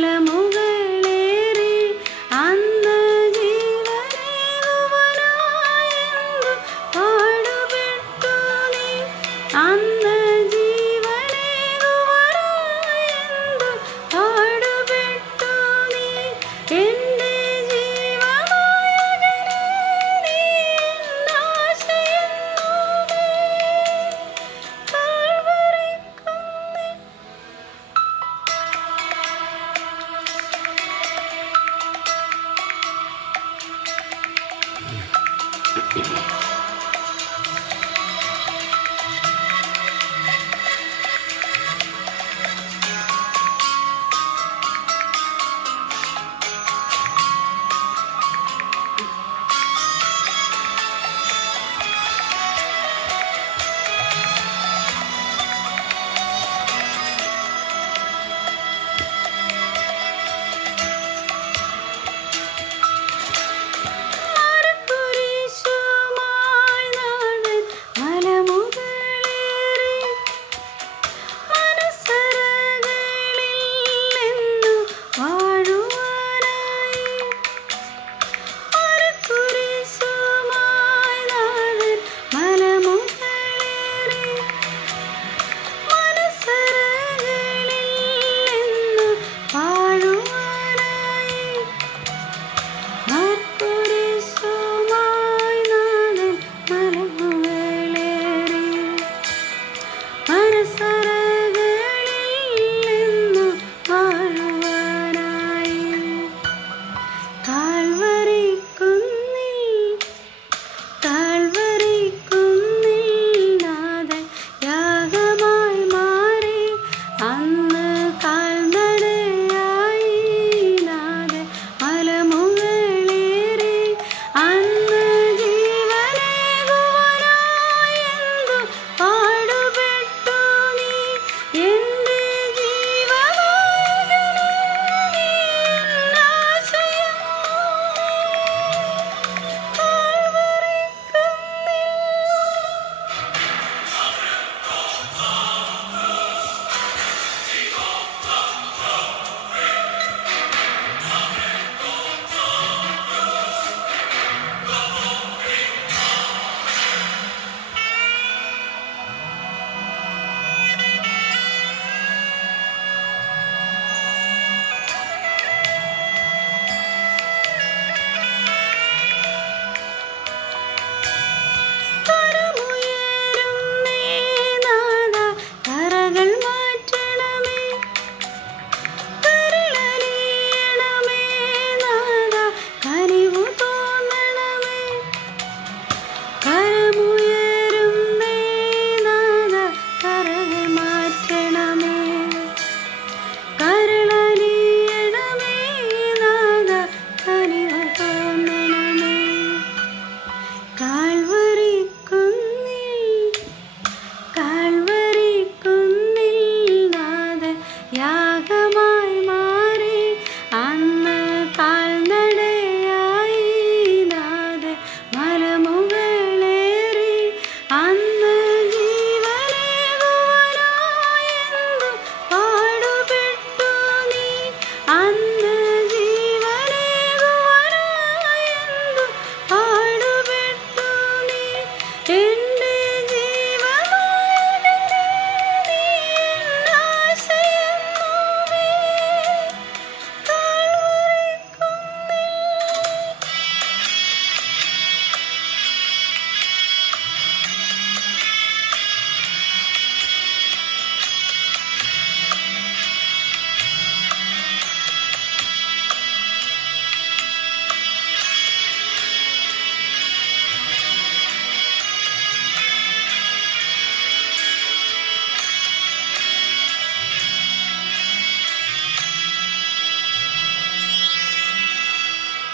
മലമുകളേറി